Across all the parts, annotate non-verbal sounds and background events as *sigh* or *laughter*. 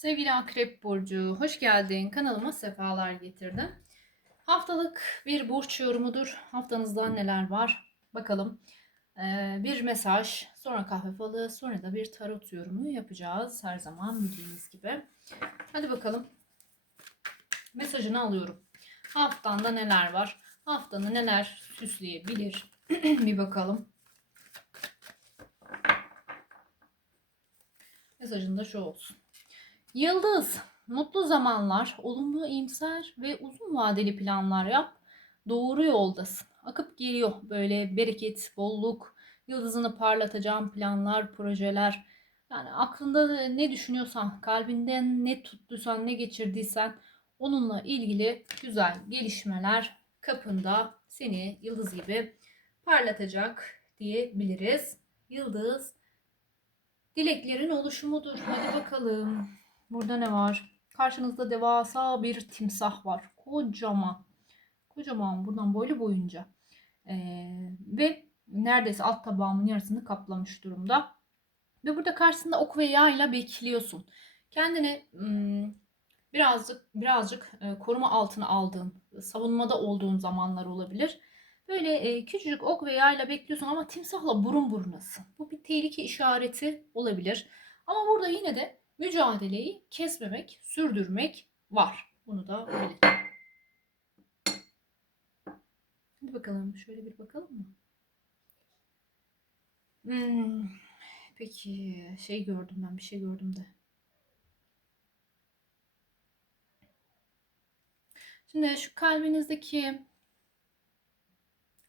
Sevgili Akrep Burcu, hoş geldin. Kanalıma sefalar getirdin. Haftalık bir burç yorumudur. Haftanızda neler var? Bakalım. Ee, bir mesaj, sonra kahve falı, sonra da bir tarot yorumu yapacağız. Her zaman bildiğiniz gibi. Hadi bakalım. Mesajını alıyorum. Haftanda neler var? Haftanı neler süsleyebilir? *clears throat* bir bakalım. Mesajında şu olsun. Yıldız, mutlu zamanlar, olumlu iyimser ve uzun vadeli planlar yap. Doğru yoldasın. Akıp geliyor böyle bereket, bolluk, yıldızını parlatacağım planlar, projeler. Yani aklında ne düşünüyorsan, kalbinden ne tuttuysan, ne geçirdiysen onunla ilgili güzel gelişmeler kapında seni yıldız gibi parlatacak diyebiliriz. Yıldız dileklerin oluşumudur. Hadi bakalım. Burada ne var? Karşınızda devasa bir timsah var. Kocaman. Kocaman buradan boylu boyunca. Ee, ve neredeyse alt tabağımın yarısını kaplamış durumda. Ve burada karşısında ok ve yayla bekliyorsun. Kendini hmm, birazcık birazcık e, koruma altına aldığın, savunmada olduğun zamanlar olabilir. Böyle e, küçücük ok ve yayla bekliyorsun ama timsahla burun burunasın. Bu bir tehlike işareti olabilir. Ama burada yine de mücadeleyi kesmemek, sürdürmek var. Bunu da belirtelim. Hadi bakalım şöyle bir bakalım mı? Hmm, peki şey gördüm ben bir şey gördüm de. Şimdi şu kalbinizdeki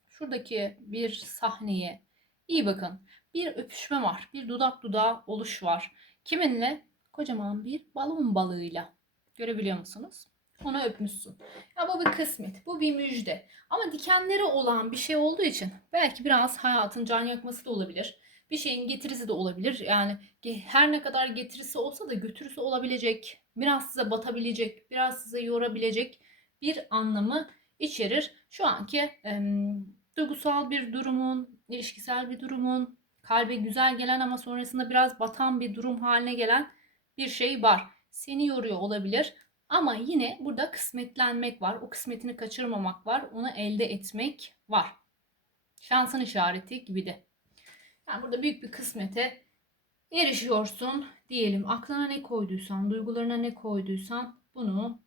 şuradaki bir sahneye iyi bakın. Bir öpüşme var. Bir dudak dudağa oluş var. Kiminle? Kocaman bir balon balığıyla. Görebiliyor musunuz? Onu öpmüşsün. Ya bu bir kısmet. Bu bir müjde. Ama dikenleri olan bir şey olduğu için belki biraz hayatın can yakması da olabilir. Bir şeyin getirisi de olabilir. Yani her ne kadar getirisi olsa da götürüsü olabilecek, biraz size batabilecek, biraz size yorabilecek bir anlamı içerir. Şu anki e, duygusal bir durumun, ilişkisel bir durumun, kalbe güzel gelen ama sonrasında biraz batan bir durum haline gelen bir şey var. Seni yoruyor olabilir ama yine burada kısmetlenmek var. O kısmetini kaçırmamak var. Onu elde etmek var. Şansın işareti gibi de. Yani burada büyük bir kısmete erişiyorsun diyelim. Aklına ne koyduysan, duygularına ne koyduysan bunu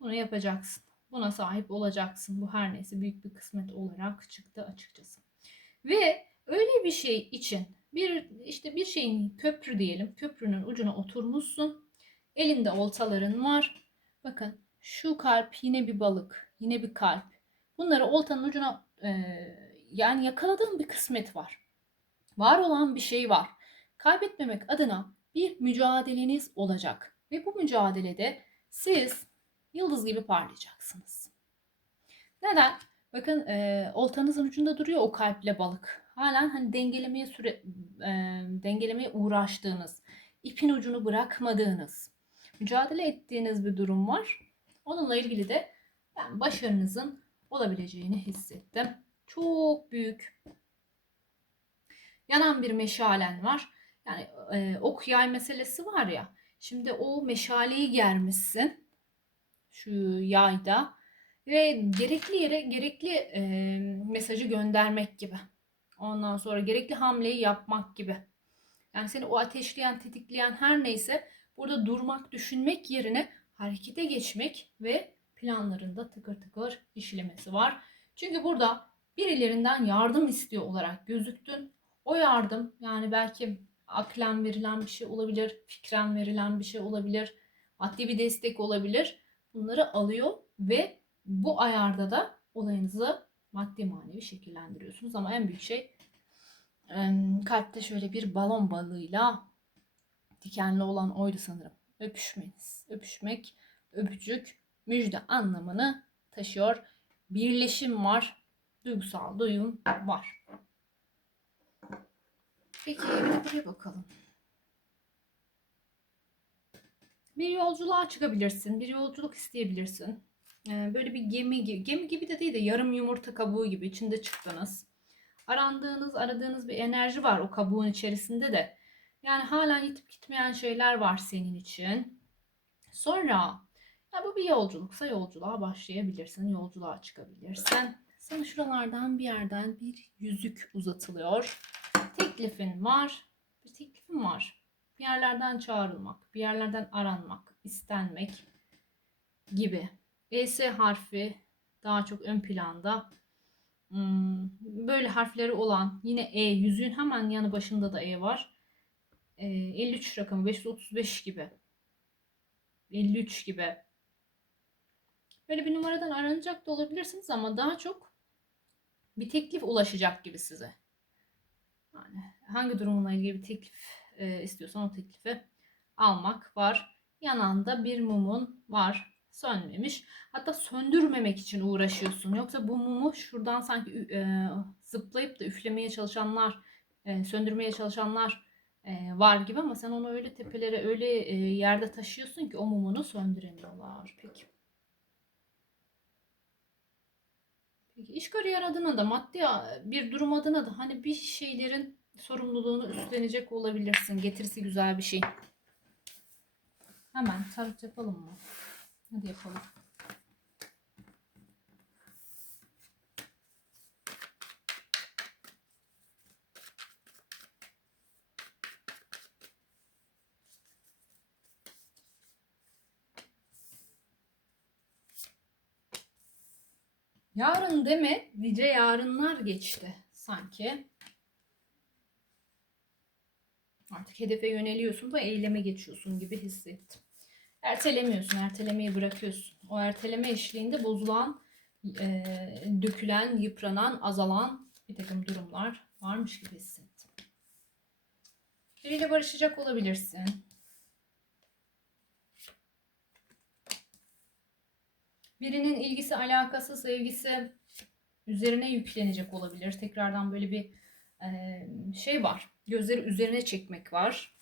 bunu yapacaksın. Buna sahip olacaksın. Bu her neyse büyük bir kısmet olarak çıktı açıkçası. Ve öyle bir şey için bir işte bir şeyin köprü diyelim. Köprünün ucuna oturmuşsun. Elinde oltaların var. Bakın şu kalp yine bir balık, yine bir kalp. Bunları oltanın ucuna e, yani yakaladığın bir kısmet var. Var olan bir şey var. Kaybetmemek adına bir mücadeleniz olacak. Ve bu mücadelede siz yıldız gibi parlayacaksınız. Neden? Bakın e, oltanızın ucunda duruyor o kalple balık. Halen hani dengelemeye süre e, dengelemeye uğraştığınız, ipin ucunu bırakmadığınız, mücadele ettiğiniz bir durum var. Onunla ilgili de ben başarınızın olabileceğini hissettim. Çok büyük yanan bir meşalen var. Yani e, ok yay meselesi var ya. Şimdi o meşaleyi germişsin şu yayda ve gerekli yere gerekli e, mesajı göndermek gibi. Ondan sonra gerekli hamleyi yapmak gibi. Yani seni o ateşleyen, tetikleyen her neyse burada durmak, düşünmek yerine harekete geçmek ve planlarında tıkır tıkır işlemesi var. Çünkü burada birilerinden yardım istiyor olarak gözüktün. O yardım yani belki aklen verilen bir şey olabilir, fikren verilen bir şey olabilir, maddi bir destek olabilir. Bunları alıyor ve bu ayarda da olayınızı maddi manevi şekillendiriyorsunuz. Ama en büyük şey kalpte şöyle bir balon balığıyla dikenli olan oydu sanırım. Öpüşmeniz. Öpüşmek, öpücük, müjde anlamını taşıyor. Birleşim var. Duygusal duyum var. Peki bir buraya bakalım. Bir yolculuğa çıkabilirsin. Bir yolculuk isteyebilirsin. Böyle bir gemi gibi. Gemi gibi de değil de yarım yumurta kabuğu gibi içinde çıktınız. Arandığınız, aradığınız bir enerji var o kabuğun içerisinde de. Yani hala yitip gitmeyen şeyler var senin için. Sonra ya bu bir yolculuksa yolculuğa başlayabilirsin, yolculuğa çıkabilirsin. Sana şuralardan bir yerden bir yüzük uzatılıyor. Teklifin var, bir teklifin var. Bir yerlerden çağrılmak, bir yerlerden aranmak, istenmek gibi. ES harfi daha çok ön planda. Hmm, böyle harfleri olan yine E yüzüğün hemen yanı başında da E var. E, 53 rakamı 535 gibi. 53 gibi. Böyle bir numaradan aranacak da olabilirsiniz ama daha çok bir teklif ulaşacak gibi size. Yani hangi durumla ilgili bir teklif e, istiyorsan o teklifi almak var. Yananda bir mumun var. Sönmemiş. Hatta söndürmemek için uğraşıyorsun. Yoksa bu mumu şuradan sanki e, zıplayıp da üflemeye çalışanlar, e, söndürmeye çalışanlar e, var gibi ama sen onu öyle tepelere, öyle e, yerde taşıyorsun ki o mumunu söndüremiyorlar. Peki. Peki iş kariyer adına da maddi bir durum adına da hani bir şeylerin sorumluluğunu üstlenecek olabilirsin. Getirisi güzel bir şey. Hemen tarot yapalım mı? Hadi yapalım. Yarın deme, nice yarınlar geçti sanki. Artık hedefe yöneliyorsun da eyleme geçiyorsun gibi hissettim. Ertelemiyorsun, ertelemeyi bırakıyorsun. O erteleme eşliğinde bozulan, e, dökülen, yıpranan, azalan bir takım durumlar varmış gibi hissettim. Biriyle barışacak olabilirsin. Birinin ilgisi, alakası, sevgisi üzerine yüklenecek olabilir. Tekrardan böyle bir e, şey var. Gözleri üzerine çekmek var.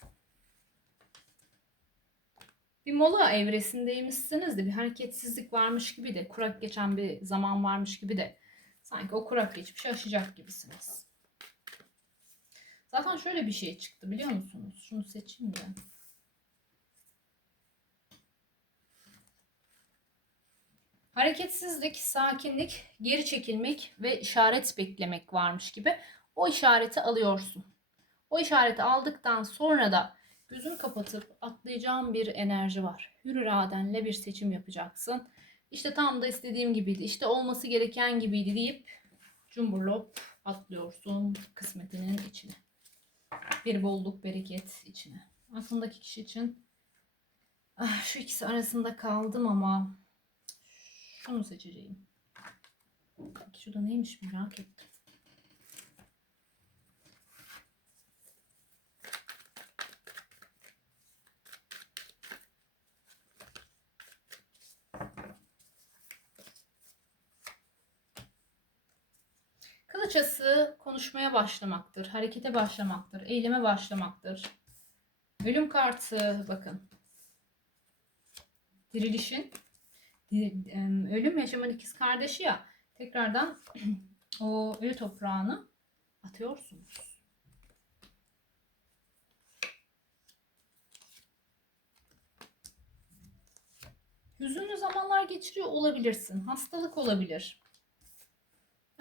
Bir mola evresindeymişsiniz de bir hareketsizlik varmış gibi de kurak geçen bir zaman varmış gibi de sanki o kurak geçmişi aşacak gibisiniz. Zaten şöyle bir şey çıktı biliyor musunuz? Şunu seçeyim de. Hareketsizlik, sakinlik, geri çekilmek ve işaret beklemek varmış gibi o işareti alıyorsun. O işareti aldıktan sonra da gözünü kapatıp atlayacağın bir enerji var. Hür iradenle bir seçim yapacaksın. İşte tam da istediğim gibiydi, işte olması gereken gibiydi deyip cumburlop atlıyorsun kısmetinin içine. Bir bolluk bereket içine. Aklındaki kişi için ah, şu ikisi arasında kaldım ama şunu seçeceğim. Peki şurada neymiş merak ettim. Kılıçası konuşmaya başlamaktır, harekete başlamaktır, eyleme başlamaktır. Ölüm kartı bakın. Dirilişin ölüm yaşamın ikiz kardeşi ya tekrardan *clears throat* o ölü toprağını atıyorsunuz. Hüzünlü zamanlar geçiriyor olabilirsin. Hastalık olabilir.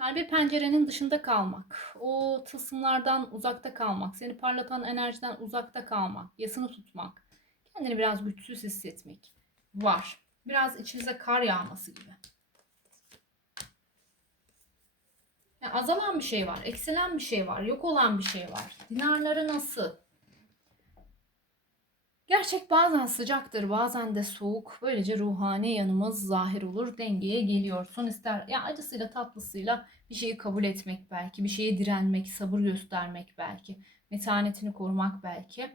Yani bir pencerenin dışında kalmak, o tılsımlardan uzakta kalmak, seni parlatan enerjiden uzakta kalmak, yasını tutmak, kendini biraz güçsüz hissetmek var. Biraz içinize kar yağması gibi. Yani azalan bir şey var, eksilen bir şey var, yok olan bir şey var. Dinarları nasıl? Gerçek bazen sıcaktır, bazen de soğuk. Böylece ruhani yanımız zahir olur, dengeye geliyorsun. İster ya acısıyla tatlısıyla bir şeyi kabul etmek belki, bir şeye direnmek, sabır göstermek belki, metanetini korumak belki.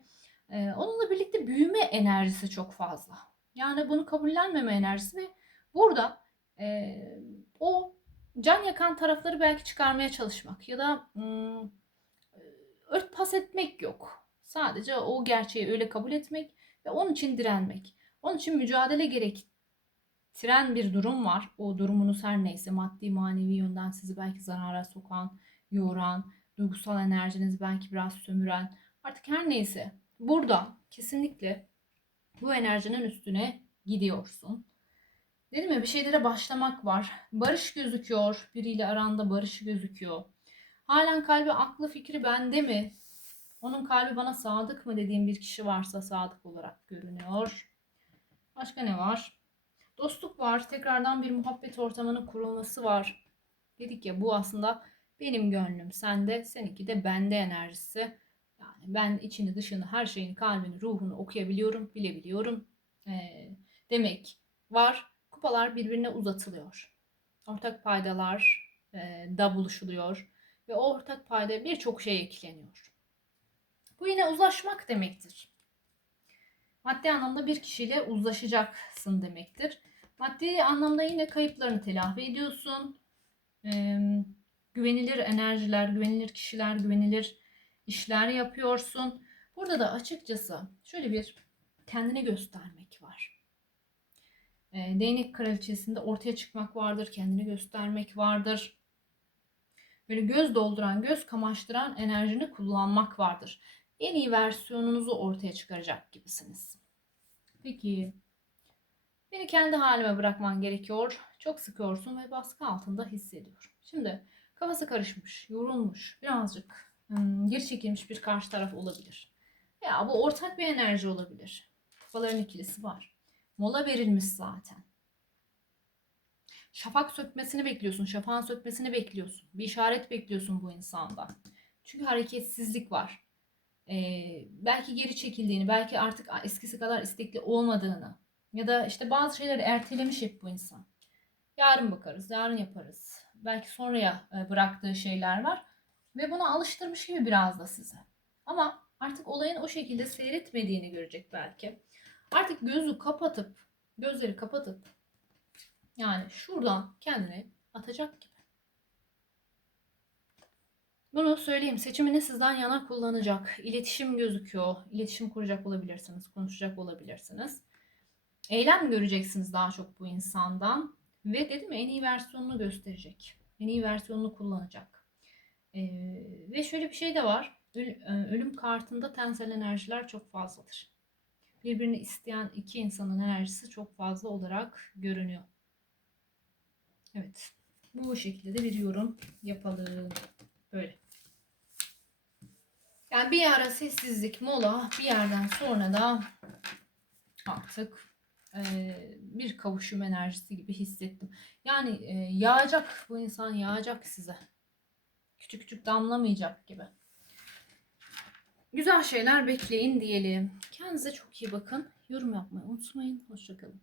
Ee, onunla birlikte büyüme enerjisi çok fazla. Yani bunu kabullenmeme enerjisi ve burada e, o can yakan tarafları belki çıkarmaya çalışmak ya da ım, örtbas etmek yok Sadece o gerçeği öyle kabul etmek ve onun için direnmek. Onun için mücadele gerektiren bir durum var. O durumunuz her neyse maddi manevi yönden sizi belki zarara sokan, yoran, duygusal enerjinizi belki biraz sömüren, Artık her neyse burada kesinlikle bu enerjinin üstüne gidiyorsun. Dedim ya bir şeylere başlamak var. Barış gözüküyor. Biriyle aranda barış gözüküyor. Halen kalbi aklı fikri bende mi? Onun kalbi bana sadık mı dediğim bir kişi varsa sadık olarak görünüyor. Başka ne var? Dostluk var. Tekrardan bir muhabbet ortamının kurulması var. Dedik ya bu aslında benim gönlüm sende, seninki de bende enerjisi. Yani ben içini dışını her şeyini kalbini ruhunu okuyabiliyorum, bilebiliyorum. Ee, demek var. Kupalar birbirine uzatılıyor. Ortak paydalar e, da buluşuluyor. Ve o ortak paydaya birçok şey ekleniyor. Bu yine uzlaşmak demektir. Maddi anlamda bir kişiyle uzlaşacaksın demektir. Maddi anlamda yine kayıplarını telafi ediyorsun. Ee, güvenilir enerjiler, güvenilir kişiler, güvenilir işler yapıyorsun. Burada da açıkçası şöyle bir kendine göstermek var. Ee, değnek kraliçesinde ortaya çıkmak vardır, kendini göstermek vardır. Böyle göz dolduran, göz kamaştıran enerjini kullanmak vardır. En iyi versiyonunuzu ortaya çıkaracak gibisiniz. Peki beni kendi halime bırakman gerekiyor. Çok sıkıyorsun ve baskı altında hissediyorum. Şimdi kafası karışmış, yorulmuş, birazcık geri çekilmiş bir karşı taraf olabilir. Ya bu ortak bir enerji olabilir. Kafaların ikilisi var. Mola verilmiş zaten. Şafak sökmesini bekliyorsun, şafağın sökmesini bekliyorsun. Bir işaret bekliyorsun bu insandan. Çünkü hareketsizlik var. Ee, belki geri çekildiğini, belki artık eskisi kadar istekli olmadığını ya da işte bazı şeyleri ertelemiş hep bu insan. Yarın bakarız, yarın yaparız. Belki sonraya e, bıraktığı şeyler var ve buna alıştırmış gibi biraz da size. Ama artık olayın o şekilde seyretmediğini görecek belki. Artık gözü kapatıp, gözleri kapatıp yani şuradan kendini atacak gibi. Bunu söyleyeyim. Seçimini sizden yana kullanacak. İletişim gözüküyor. İletişim kuracak olabilirsiniz. Konuşacak olabilirsiniz. Eylem göreceksiniz daha çok bu insandan. Ve dedim en iyi versiyonunu gösterecek. En iyi versiyonunu kullanacak. Ee, ve şöyle bir şey de var. Öl- Ölüm kartında tensel enerjiler çok fazladır. Birbirini isteyen iki insanın enerjisi çok fazla olarak görünüyor. Evet. Bu şekilde de bir yorum yapalım. Bir ara sessizlik, mola, bir yerden sonra da artık e, bir kavuşum enerjisi gibi hissettim. Yani e, yağacak bu insan yağacak size. Küçük küçük damlamayacak gibi. Güzel şeyler bekleyin diyelim. Kendinize çok iyi bakın. Yorum yapmayı unutmayın. Hoşçakalın.